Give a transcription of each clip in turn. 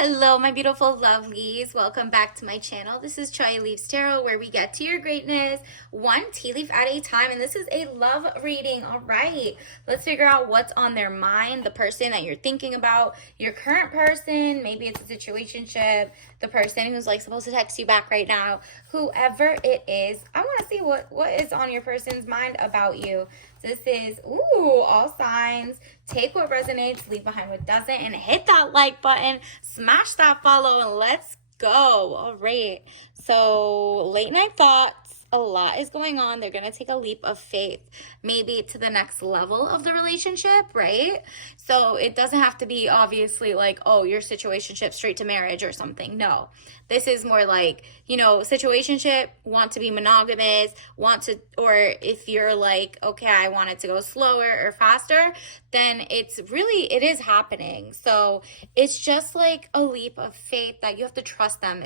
Hello, my beautiful lovelies. Welcome back to my channel. This is Chai Leaves Tarot, where we get to your greatness one tea leaf at a time. And this is a love reading. All right, let's figure out what's on their mind, the person that you're thinking about, your current person. Maybe it's a situationship, the person who's like supposed to text you back right now, whoever it is. I want to see what is on your person's mind about you. This is, all signs. Take what resonates, leave behind what doesn't, and hit that like button, smash that follow, and let's go. All right. So, late night thoughts. A lot is going on. They're going to take a leap of faith, maybe to the next level of the relationship, right? So, it doesn't have to be obviously like, oh, your situationship straight to marriage or something. No. This is more like, situationship, want to be monogamous, or if you're like, okay, I want it to go slower or faster, then it is happening. So it's just like a leap of faith that you have to trust them.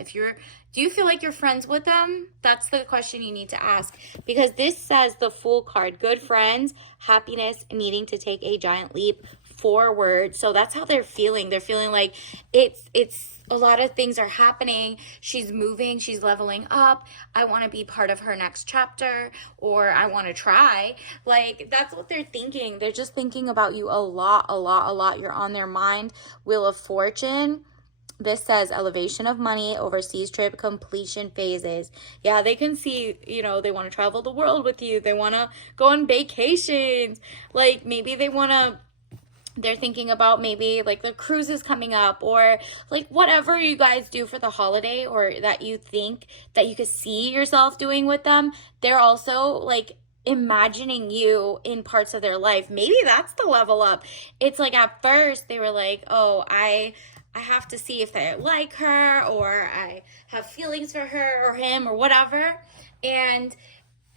Do you feel like you're friends with them? That's the question you need to ask, because this says the Fool card, good friends, happiness, needing to take a giant leap forward. So that's how they're feeling. They're feeling like it's a lot of things are happening. She's moving, she's leveling up. I want to be part of her next chapter, or I want to try. Like, that's what they're thinking. They're just thinking about you a lot, a lot, a lot. You're on their mind. Wheel of Fortune. This says elevation of money, overseas trip, completion phases. Yeah, they can see, they want to travel the world with you. They want to go on vacations. Like, maybe they're thinking about maybe like the cruise is coming up, or like whatever you guys do for the holiday, or that you think that you could see yourself doing with them. They're also like imagining you in parts of their life. Maybe that's the level up. It's like at first they were like, oh, I have to see if I like her, or I have feelings for her or him or whatever. And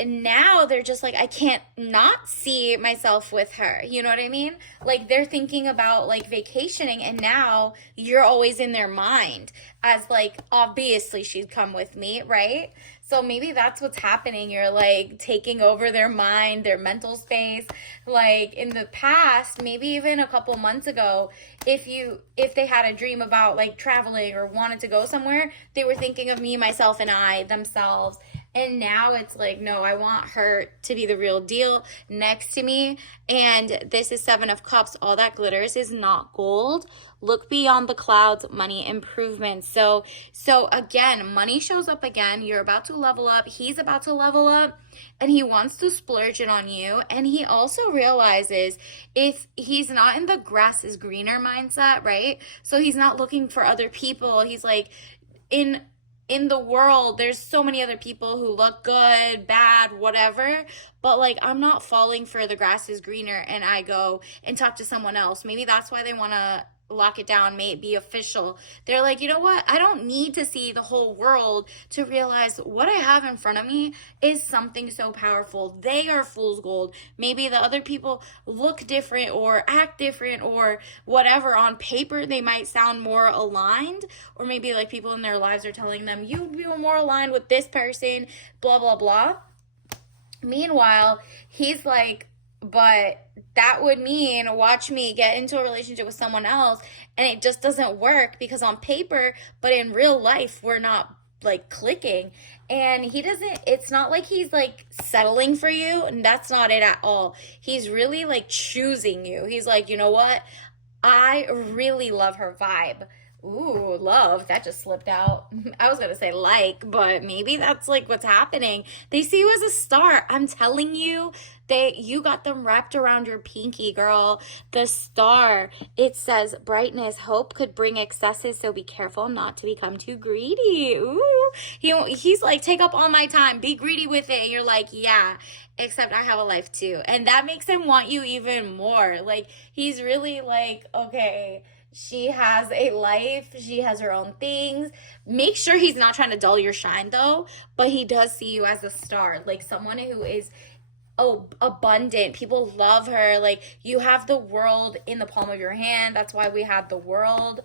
now they're just like, I can't not see myself with her. You know what I mean? Like, they're thinking about like vacationing, and now you're always in their mind as like, obviously she'd come with me, right? So maybe that's what's happening. You're like taking over their mind, their mental space. Like in the past, maybe even a couple months ago, if they had a dream about like traveling or wanted to go somewhere, they were thinking of me, myself, and I, themselves. And now it's like, no, I want her to be the real deal next to me. And this is Seven of Cups. All that glitters is not gold. Look beyond the clouds, money improvements. So again, money shows up again. You're about to level up. He's about to level up, and he wants to splurge it on you. And he also realizes if he's not in the grass is greener mindset, right? So he's not looking for other people. He's like, in the world, there's so many other people who look good, bad, whatever, but like, I'm not falling for the grass is greener and I go and talk to someone else. Maybe that's why they want to lock it down, may it be official. They're like, you know what? I don't need to see the whole world to realize what I have in front of me is something so powerful. They are fool's gold. Maybe the other people look different or act different or whatever. On paper, they might sound more aligned, or maybe like people in their lives are telling them, you feel more aligned with this person, blah, blah, blah. Meanwhile, he's like, but that would mean watch me get into a relationship with someone else, and it just doesn't work because on paper, but in real life, we're not like clicking. And it's not like he's like settling for you, and that's not it at all. He's really like choosing you. He's like, you know what? I really love her vibe. Ooh, love. That just slipped out. I was going to say like, but maybe that's like what's happening. They see you as a star. I'm telling you, you got them wrapped around your pinky, girl. The star. It says brightness, hope could bring excesses, so be careful not to become too greedy. Ooh. He's like, take up all my time. Be greedy with it. And you're like, yeah, except I have a life too. And that makes him want you even more. Like, he's really like, okay, she has a life. She has her own things. Make sure he's not trying to dull your shine, though. But he does see you as a star, like someone who is abundant. People love her. Like, you have the world in the palm of your hand. That's why we had the world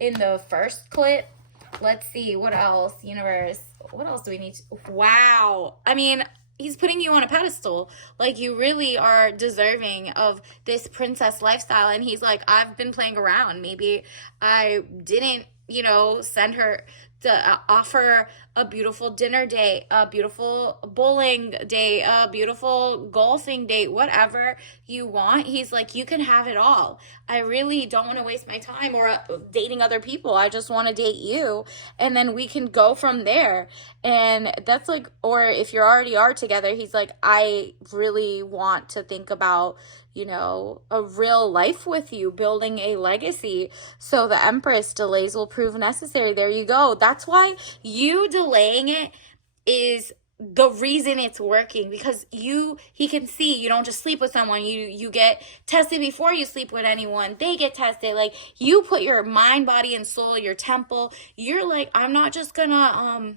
in the first clip. Let's see. What else? Universe. What else do we need? Wow. I mean, he's putting you on a pedestal. Like, you really are deserving of this princess lifestyle. And he's like, I've been playing around. Maybe I didn't send her to offer a beautiful dinner date, a beautiful bowling date, a beautiful golfing date, whatever you want. He's like, you can have it all. I really don't want to waste my time or dating other people. I just want to date you. And then we can go from there. And that's like, or if you already are together, he's like, I really want to think about, a real life with you, building a legacy. So the Empress, delays will prove necessary. There you go. That's why you delaying it is the reason it's working, because he can see you don't just sleep with someone, you get tested before you sleep with anyone, they get tested, like you put your mind, body, and soul, your temple, you're like, I'm not just gonna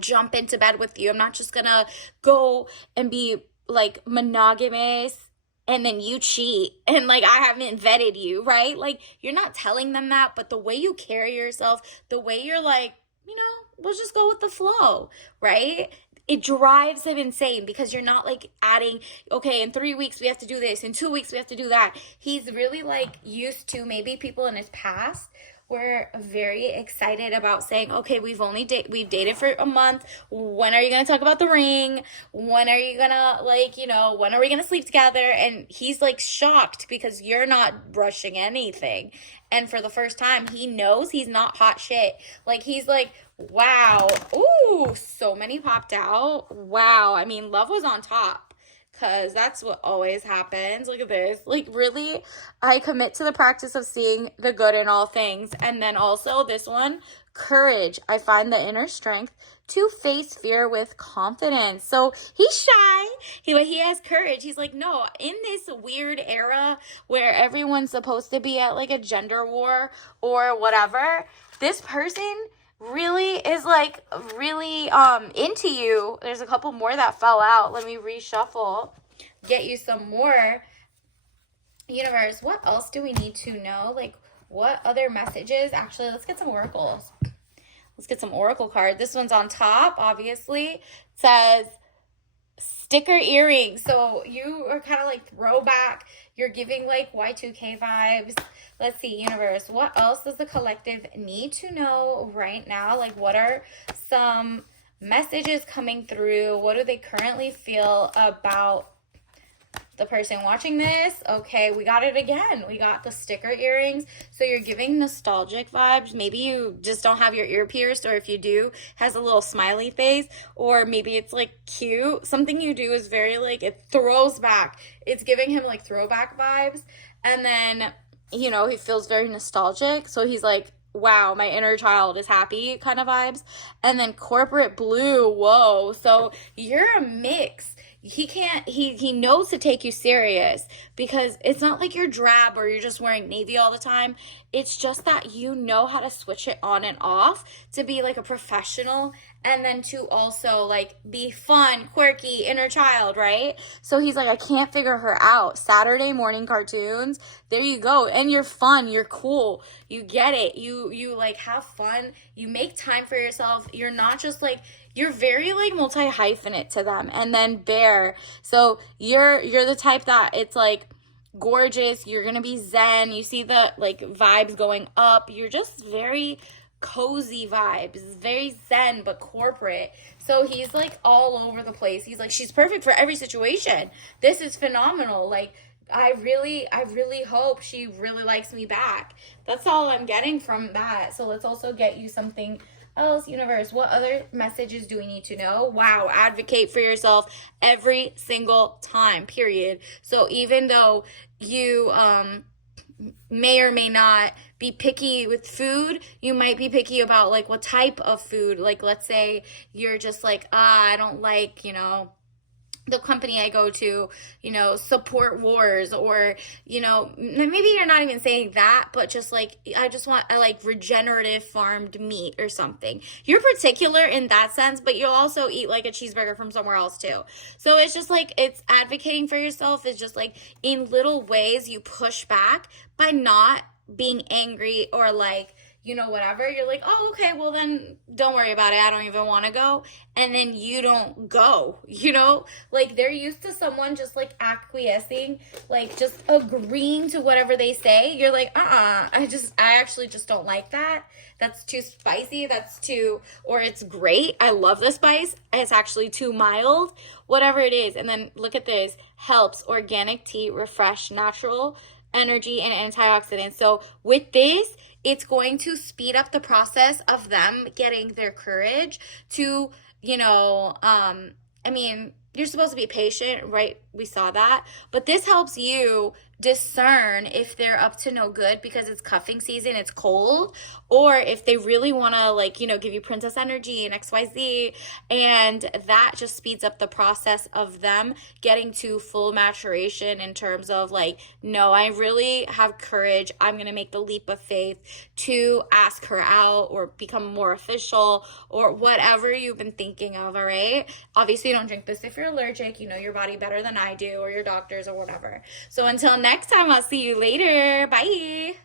jump into bed with you, I'm not just gonna go and be like monogamous and then you cheat and like I haven't vetted you, right? Like you're not telling them that, but the way you carry yourself, the way you're like, let's just go with the flow, right? It drives him insane because you're not like adding, okay, in 3 weeks we have to do this, in 2 weeks we have to do that. He's really like used to, maybe people in his past were very excited about saying, okay, we've dated for a month. When are you going to talk about the ring? When are you going to when are we going to sleep together? And he's like shocked because you're not rushing anything. And for the first time, he knows he's not hot shit. Like he's like, wow. Ooh, so many popped out. Wow. I mean, love was on top. Because that's what always happens. Look at this. Like, really, I commit to the practice of seeing the good in all things. And then also this one, courage. I find the inner strength to face fear with confidence. So he's shy, but he has courage. He's like, no, in this weird era where everyone's supposed to be at like a gender war or whatever, this person really is like really into you. There's a couple more that fell out. Let me reshuffle, get you some more. Universe, what else do we need to know? Like, what other messages? Actually, let's get some oracles. Let's get some oracle card. This one's on top, obviously. It says sticker earrings. So you are kind of like throwback. You're giving like Y2K vibes. Let's see, universe, what else does the collective need to know right now? Like, what are some messages coming through? What do they currently feel about the person watching this? Okay, we got it again. We got the sticker earrings. So you're giving nostalgic vibes. Maybe you just don't have your ear pierced, or if you do, has a little smiley face, or maybe it's like cute. Something you do is very like, it throws back. It's giving him like throwback vibes. And then, he feels very nostalgic. So he's like, wow, my inner child is happy kind of vibes. And then corporate blue, whoa. So you're a mix. He knows to take you serious, because it's not like you're drab or you're just wearing navy all the time. It's just that you know how to switch it on and off to be like a professional, and then to also like be fun, quirky, inner child, right? So he's like, I can't figure her out. Saturday morning cartoons, there you go. And you're fun, you're cool, you get it, you like have fun, you make time for yourself. You're not just like, you're very like multi-hyphenate to them. And then bear, so you're the type that it's like gorgeous, you're gonna be zen, you see the like vibes going up, you're just very cozy vibes, very zen but corporate. So he's like all over the place. He's like, she's perfect for every situation, this is phenomenal, like I really hope she really likes me back. That's all I'm getting from that. So let's also get you something else, universe. What other messages do we need to know? Wow, advocate for yourself every single time, period. So even though you may or may not be picky with food, you might be picky about like what type of food. Like, let's say you're just like, I don't like, the company I go to, support wars, or, maybe you're not even saying that, but just like, I like regenerative farmed meat or something. You're particular in that sense, but you'll also eat like a cheeseburger from somewhere else too. So it's just like, it's advocating for yourself is just like in little ways you push back by not being angry or like, whatever, you're like, oh, okay, well then don't worry about it. I don't even want to go. And then you don't go, like they're used to someone just like acquiescing, like just agreeing to whatever they say. You're like, I actually just don't like that. That's too spicy. Or it's great. I love the spice. It's actually too mild, whatever it is. And then look at this, helps organic tea, refresh, natural energy and antioxidants. So with this, it's going to speed up the process of them getting their courage to, you're supposed to be patient, right? We saw that. But this helps you discern if they're up to no good because it's cuffing season, it's cold, or if they really want to give you princess energy and XYZ. And that just speeds up the process of them getting to full maturation in terms of no, I really have courage. I'm going to make the leap of faith to ask her out or become more official or whatever you've been thinking of. All right. Obviously, don't drink this if you're allergic. You know your body better than I do, or your doctors or whatever. So until next time, I'll see you later. Bye.